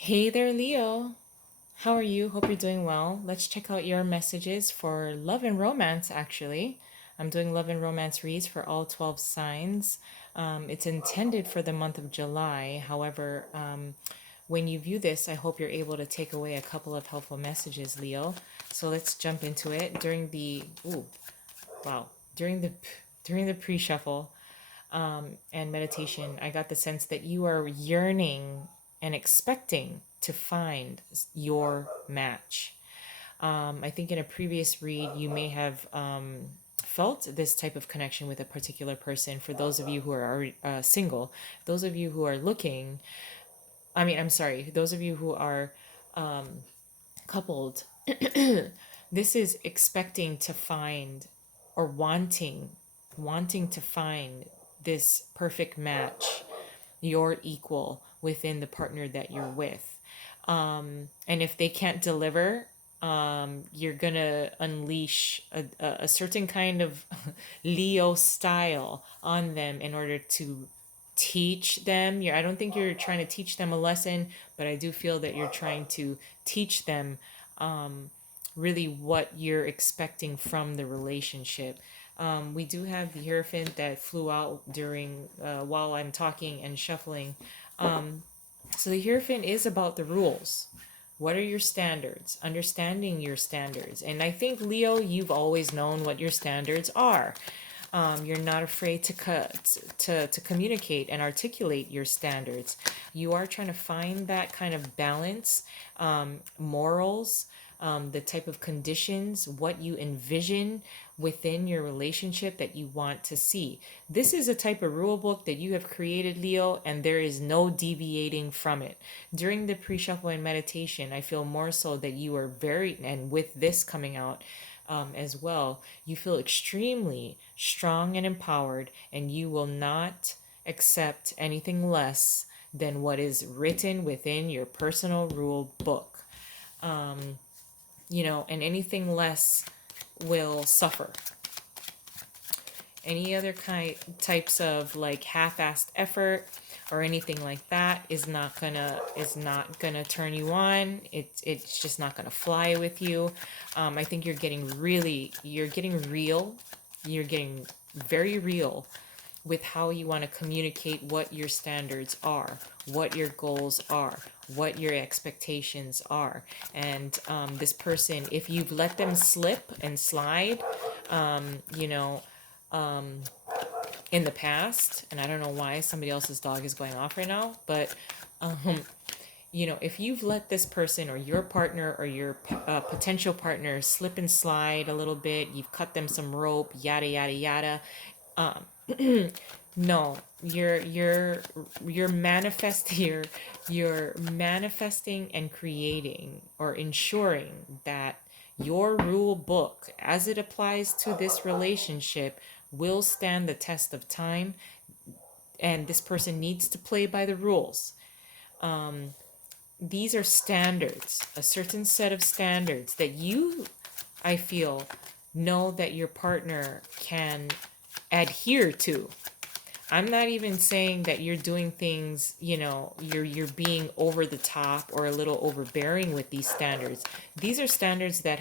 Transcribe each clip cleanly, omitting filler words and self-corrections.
Hey there, Leo. How are you? Hope you're doing well. Let's check out your messages for love and romance, actually. I'm doing love and romance reads for all 12 signs. It's intended for the month of July. However, when you view this, I hope you're able to take away a couple of helpful messages, Leo. So let's jump into it. Wow, during the pre-shuffle, and meditation, I got the sense that you are yearning and expecting to find your match. I think in a previous read, you may have felt this type of connection with a particular person. For those of you who are single, those of you who are looking, I'm sorry, those of you who are coupled, this is expecting to find or wanting to find this perfect match, your equal within the partner that you're with. And if they can't deliver, you're gonna unleash a certain kind of Leo style on them in order to teach them. I don't think you're trying to teach them a lesson, but I do feel that you're trying to teach them really what you're expecting from the relationship. We do have the Hierophant that flew out during while I'm talking and shuffling. So the Hierophant is about the rules. What are your standards? Understanding your standards. And I think, Leo, you've always known what your standards are. You're not afraid to communicate and articulate your standards. You are trying to find that kind of balance, morals, the type of conditions, what you envision within your relationship that you want to see. This is a type of rule book that you have created, Leo, and there is no deviating from it. During the pre-shuffle and meditation, I feel more so that you are very, and with this coming out, as well, you feel extremely strong and empowered, and you will not accept anything less than what is written within your personal rule book. And anything less will suffer. Any other types of like half-assed effort or anything like that is not gonna turn you on. It's just not gonna fly with you. I think you're getting real. You're getting very real with how you want to communicate what your standards are, what your goals are, what your expectations are. And this person, if you've let them slip and slide, you know, in the past, and I don't know why somebody else's dog is going off right now, but um, if you've let this person or your partner or your potential partner slip and slide a little bit, you've cut them some rope, yada yada yada. Um, no, you're manifest you're manifesting and creating or ensuring that your rule book, as it applies to this relationship, will stand the test of time, and this person needs to play by the rules. These are standards, a certain set of standards that you, I feel, know that your partner can adhere to. I'm not even saying that you're doing things, you're being over the top or a little overbearing with these standards. These are standards that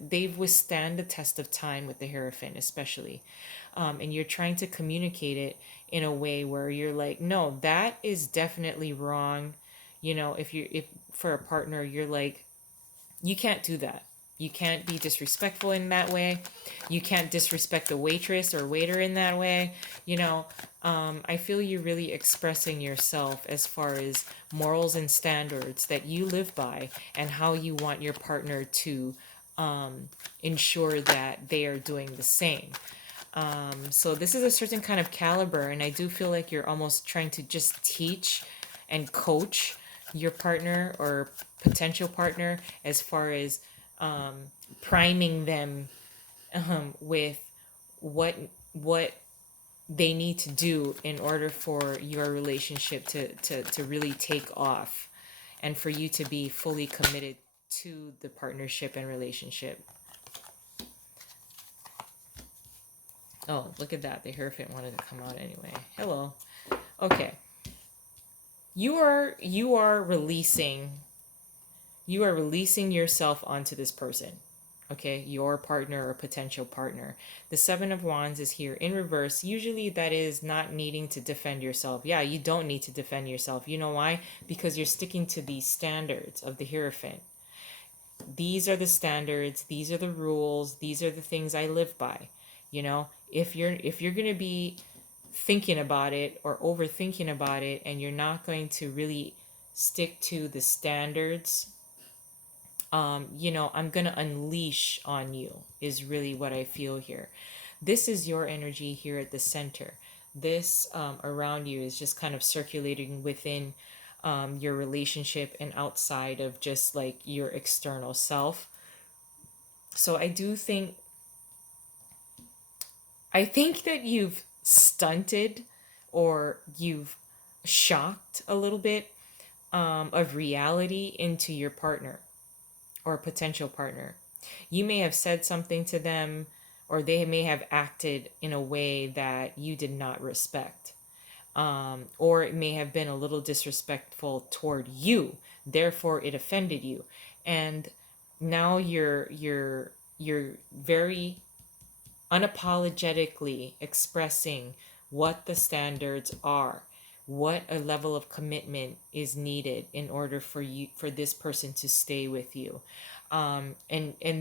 they've withstand the test of time with the Hierophant, especially. And you're trying to communicate it in a way where you're like, no, that is definitely wrong. If for a partner, you're like, you can't do that. You can't be disrespectful in that way. You can't disrespect the waitress or waiter in that way. I feel you're really expressing yourself as far as morals and standards that you live by and how you want your partner to ensure that they are doing the same. So this is a certain kind of caliber, and I do feel like you're almost trying to just teach and coach your partner or potential partner as far as priming them with what they need to do in order for your relationship to really take off and for you to be fully committed to the partnership and relationship. Oh, look at that. The Hierophant wanted to come out anyway. Hello. Okay. You are releasing yourself onto this person. Okay, your partner or potential partner. The Seven of Wands is here in reverse. Usually that is not needing to defend yourself. Yeah, you don't need to defend yourself. You know why? Because you're sticking to the standards of the Hierophant. These are the standards, these are the rules, these are the things I live by. If you're going to be thinking about it or overthinking about it, and you're not going to really stick to the standards, I'm going to unleash on you, is really what I feel here. This is your energy here at the center. This around you is just kind of circulating within your relationship and outside of just like your external self. So I think that you've stunted, or you've shocked a little bit of reality into your partner or potential partner. You may have said something to them, or they may have acted in a way that you did not respect. Or it may have been a little disrespectful toward you. Therefore, it offended you. And now you're very unapologetically expressing what the standards are, what a level of commitment is needed in order for this person to stay with you. And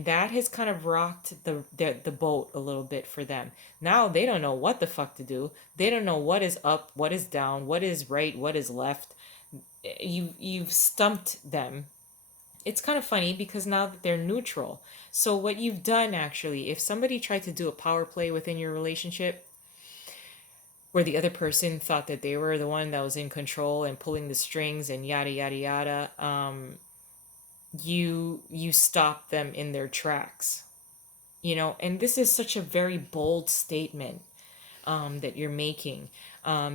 that has kind of rocked the boat a little bit for them. Now they don't know what the fuck to do. They don't know what is up, what is down, what is right, what is left. You've stumped them. It's kind of funny because now that they're neutral. So what you've done, actually, if somebody tried to do a power play within your relationship where the other person thought that they were the one that was in control and pulling the strings and yada yada yada, you stop them in their tracks. And this is such a very bold statement that you're making,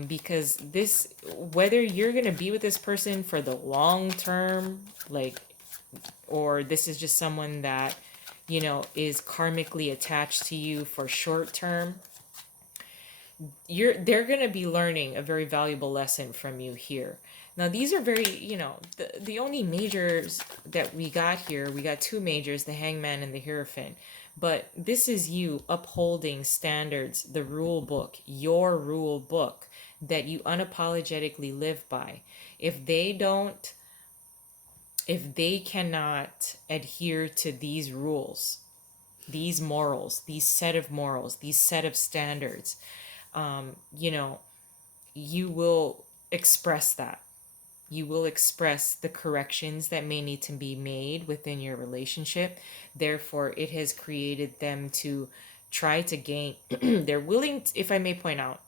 because this, whether you're gonna be with this person for the long term, like, or this is just someone that is karmically attached to you for short term, they're going to be learning a very valuable lesson from you here. Now these are very, the only majors that we got here, we got two majors, the Hangman and the Hierophant. But this is you upholding standards, the rule book, your rule book that you unapologetically live by. if they don't if they cannot adhere to these rules, these morals, these set of morals, these set of standards, um, you know, you will express that. You will express the corrections that may need to be made within your relationship. Therefore, it has created them to try to gain, they're willing, if I may point out,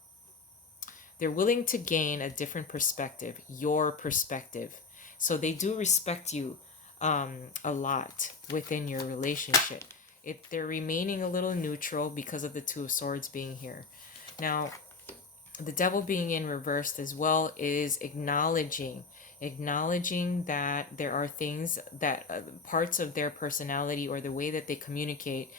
they're willing to gain a different perspective, your perspective. So they do respect you a lot within your relationship. They're remaining a little neutral because of the Two of Swords being here. Now, the Devil being in reversed as well is acknowledging that there are things that parts of their personality or the way that they communicate,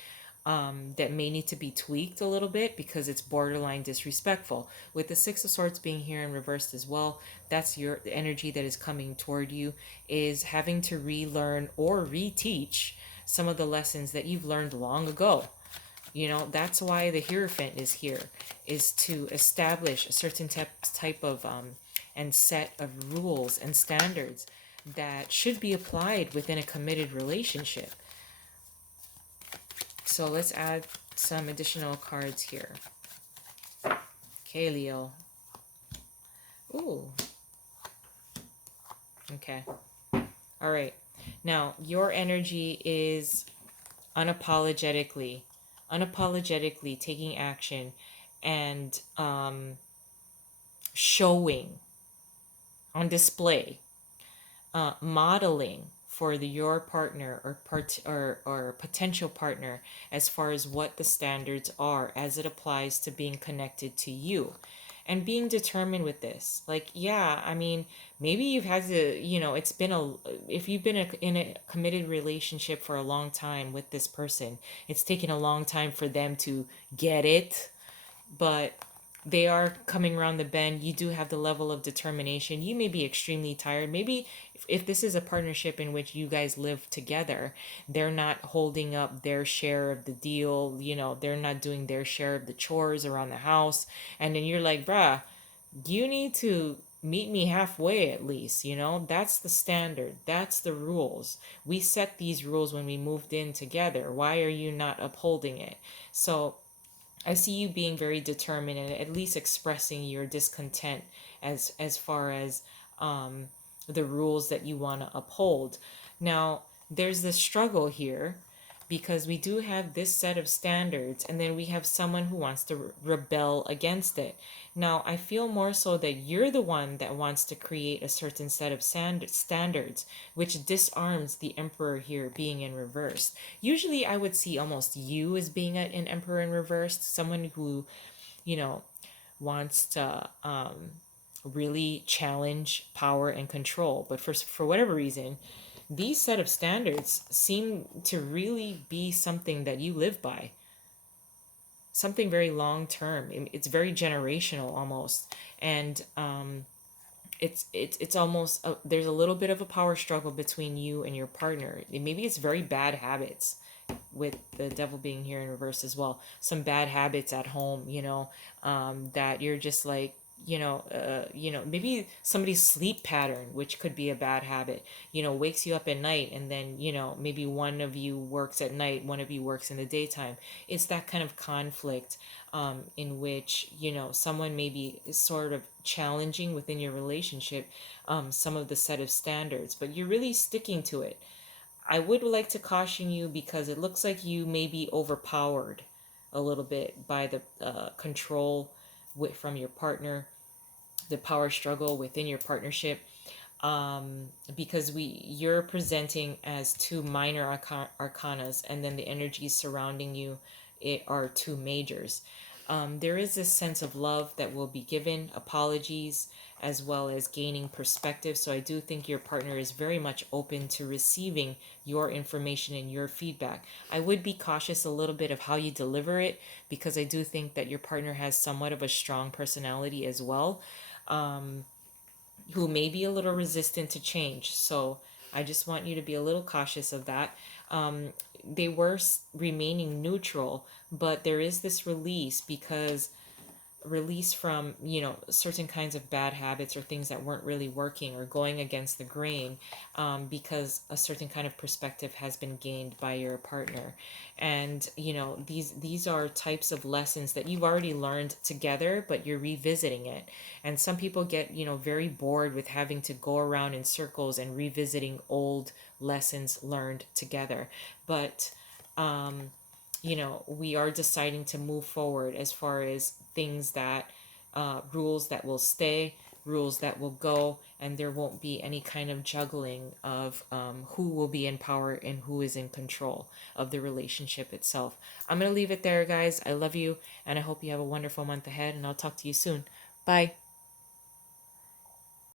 that may need to be tweaked a little bit because it's borderline disrespectful. With the Six of Swords being here in reversed as well, that's your energy that is coming toward you, is having to relearn or reteach some of the lessons that you've learned long ago. That's why the Hierophant is here, is to establish a certain type of and set of rules and standards that should be applied within a committed relationship. So let's add some additional cards here. Okay, Leo. Ooh. Okay. All right. Now, your energy is unapologetically taking action and showing on display, modeling for your partner or potential partner as far as what the standards are as it applies to being connected to you, and being determined with this. Like, yeah, I mean, maybe you've had to, it's been if you've been in a committed relationship for a long time with this person, it's taken a long time for them to get it. But they are coming around the bend. You do have the level of determination. You may be extremely tired. Maybe if this is a partnership in which you guys live together, they're not holding up their share of the deal. They're not doing their share of the chores around the house. And then you're like, bruh, you need to meet me halfway at least. That's the standard. That's the rules. We set these rules when we moved in together. Why are you not upholding it? So I see you being very determined and at least expressing your discontent as far as um, the rules that you want to uphold. Now, there's this struggle here because we do have this set of standards and then we have someone who wants to rebel against it. Now, I feel more so that you're the one that wants to create a certain set of standards, which disarms the emperor here being in reverse. Usually, I would see almost you as being an emperor in reverse, someone who, you know, wants to really challenge power and control. But for whatever reason, these set of standards seem to really be something that you live by, something very long term. It's very generational almost, and it's almost there's a little bit of a power struggle between you and your partner. Maybe it's very bad habits, with the devil being here in reverse as well. Some bad habits at home, that you're just like, maybe somebody's sleep pattern, which could be a bad habit, wakes you up at night, and then, maybe one of you works at night, one of you works in the daytime. It's that kind of conflict, in which, someone maybe is sort of challenging within your relationship, some of the set of standards, but you're really sticking to it. I would like to caution you because it looks like you may be overpowered a little bit by the control from your partner, the power struggle within your partnership, because you're presenting as two minor arcanas, and then the energies surrounding you are two majors. There is this sense of love that will be given, apologies, as well as gaining perspective. So I do think your partner is very much open to receiving your information and your feedback. I would be cautious a little bit of how you deliver it, because I do think that your partner has somewhat of a strong personality as well, who may be a little resistant to change. So I just want you to be a little cautious of that. They were remaining neutral, but there is this release from, certain kinds of bad habits or things that weren't really working or going against the grain, because a certain kind of perspective has been gained by your partner. And these are types of lessons that you've already learned together, but you're revisiting it. And some people get, very bored with having to go around in circles and revisiting old lessons learned together. But we are deciding to move forward as far as things that, rules that will stay, rules that will go, and there won't be any kind of juggling of, who will be in power and who is in control of the relationship itself. I'm going to leave it there, guys. I love you, and I hope you have a wonderful month ahead, and I'll talk to you soon. Bye.